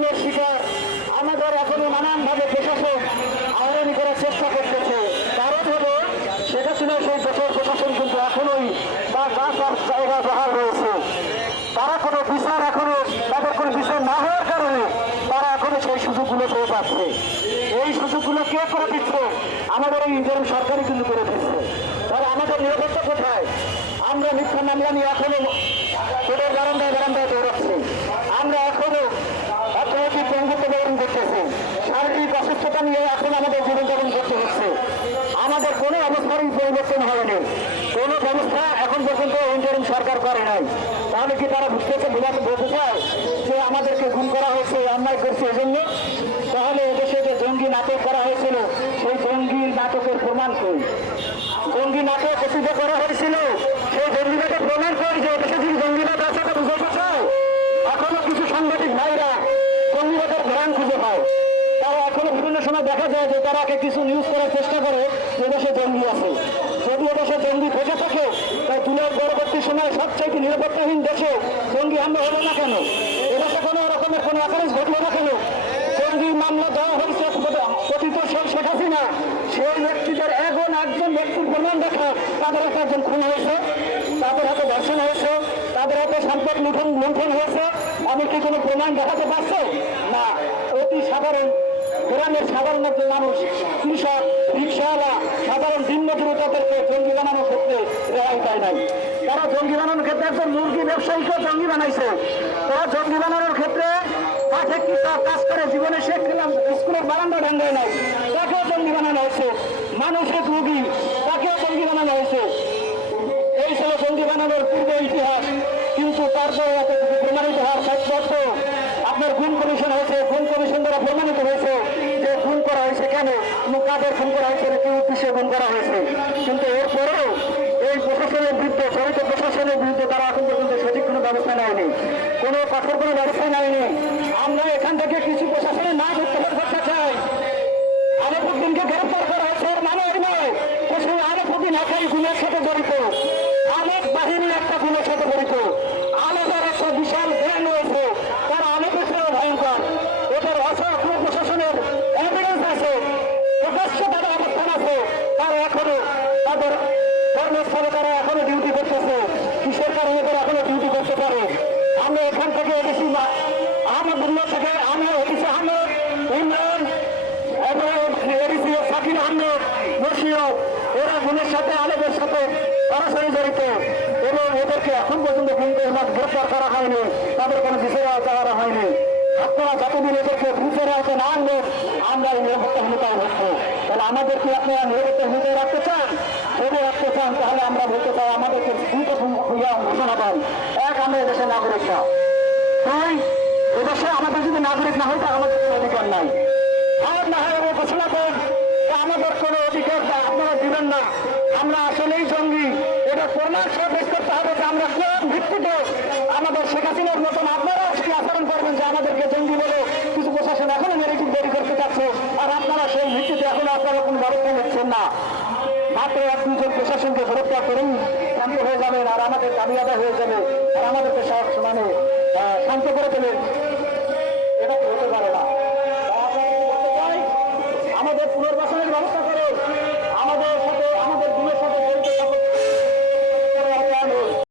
নির্যাতনের শিকার। আমাদের এখনও নানানভাবে প্রশাসন আহরণী করার চেষ্টা করতেছে। কারণ হলো, সেটা ছিল সেই দেশের প্রশাসন কিন্তু এখনোই তার গা তার জায়গা বহাল রয়েছে। তারা কোনো বিচার এখনও, তাদের কোনো বিচার না হওয়ার কারণে তারা এখনও সেই সুযোগগুলো পেয়ে পাচ্ছে এই সুযোগগুলো কে করে দিচ্ছে? আমাদের এই ইন্টারিম সরকারই কিন্তু করে দিচ্ছে। তাহলে আমাদের নিরাপত্তা কোথায়? আমরা মিথ্যা মামলা নিয়ে এখনও কোর্টের বারান্দায় বারান্দায় দৌড়াচ্ছি। আমরা এখনও শারীরিক নিয়ে এখন আমাদের জীবনযাপন করতে হচ্ছে। আমাদের কোনো অবস্থারই পরিবর্তন হয়নি কোনো ব্যবস্থা এখন পর্যন্ত ইন্টারিম সরকার করে নাই। তাহলে কি তারা বুঝতেছে বোঝাতে বলতে চায় যে আমাদেরকে গুম করা হয়েছে অন্যায় করছে এজন্য? তাহলে এদেশে যে জঙ্গি নাটক করা হয়েছিল, সেই জঙ্গি নাটকের প্রমাণ কই? জঙ্গি নাটক প্রসিদ্ধ করা হয়েছিল সেই জঙ্গি নাটক প্রমাণ কই যে এদেশে যদি জঙ্গিবাদ আছে তা বুঝতে চায় এখনও কিছু সাংবাদিক ভাইরা জঙ্গিবাদের ঘরান খুঁজে পায় তারা এখনও বিভিন্ন সময় দেখা যায় যে তারা কিছু নিউজ করার চেষ্টা করে যে দেশে জঙ্গি আছে। যদি দেশে জঙ্গি থেকে থাকে, তাই দুনিয়ার পরবর্তী সময় সবচেয়ে নিরাপত্তাহীন দেশে জঙ্গি হামলা হলো না কেন? এদেশে কোনো রকমের কোনো অ্যাকারেন্স ঘটলো না কেন? জঙ্গি মামলা দেওয়া হয়েছে কথিত শেখ শেখ হাসিনা। সেই ব্যক্তিদের এখন একজন ব্যক্তির প্রমাণ দেখা। তাদের হাতে একজন খুন হয়েছে, তাদের হাতে ধর্ষণ হয়েছে, তাদের হাতে সম্পদ লুঠন লুণ্ঠন হয়েছে। এমনকি কোনো প্রমাণ দেখাতে পারছে? না, অতি সাধারণ গ্রামের সাধারণ একজন মানুষ, কৃষক, রিক্সাওয়ালা, সাধারণ দিনমজুরি তাদেরকে জঙ্গি বানানোর ক্ষেত্রে রেহাই পায় নাই। তারা জঙ্গি বানানোর ক্ষেত্রে একজন মুরগি ব্যবসায়ীকেও জঙ্গি বানাইছে। তারা জঙ্গি বানানোর ক্ষেত্রে মাঠে কি কাজ করে? জীবনে সে স্কুলের বারান্দা ঢাঙ্গায় নাই। তাকেও জঙ্গি বানানো হয়েছে। মানুষের রুগী, তাকেও জঙ্গি বানানো হয়েছে। এই ছিল জঙ্গি বানানোর পূর্ব ইতিহাস। কিন্তু তারপরে প্রমাণিত হওয়ার সত্ত্বেও আপনার খুন কমিশন হয়েছে ভুল কমিশন দ্বারা প্রমাণিত হয়েছে যে খুন করা হয়েছে কেন কোনো কাদের খুন করা হয়েছে কি উদ্দেশ্যে খুন করা হয়েছে। কিন্তু এরপরেও এই প্রশাসনের বিরুদ্ধে জড়িত প্রশাসনের আহমেদ মুর্শিদ এরা গুণের সাথে, আলেমের সাথে সরাসরি জড়িত এবং এদেরকে এখন পর্যন্ত কিন্তু গ্রেফতার করা হয়নি। তাদের কোনো আওতা করা হয়নি। আপনারা যতদিন এদেরকে বিচারে আওতা না আনবেন আমরা এই নিরাপত্তাহীনতায় ভুগবো। তাহলে আমাদেরকে আপনারা নিরাপত্তাহীনতায় রাখতে চান? যদি রাখতে চান, তাহলে আমরা বলতে চাই, আমাদেরকে দুটো ঘোষণা দেন। এক, আমরা এদেশের নাগরিক না। দুই, এদেশে আমাদের যদি নাগরিক না হয়, তাহলে আমাদের কোনো অধিকার নাই। আর না হয়, আমরা ঘোষণা করেন আমাদের কোনো অধিকার আপনারা দিবেন না। আমরা আসলেই জঙ্গি। এটা প্রমাণ পেশ করতে হবে যে আমরা কোন ভিত্তিতে আমাদের শেখ হাসিনার মতন আপনারা সেই আচরণ করবেন যে আমাদেরকে জঙ্গি বলে কিছু প্রশাসন এখনও নেগেটিভ তৈরি করতে চাচ্ছে, আর আপনারা সেই ভিত্তিতে এখনও আপনারা কোনো ব্যবস্থা নিচ্ছেন না। মাত্র এক দুজন প্রশাসনকে গ্রেপ্তার করেই শান্ত হয়ে যাবেন, আর আমাদের দাবি আদায় হয়ে যাবে, আর আমাদেরকে মানে শান্ত করে দেবেন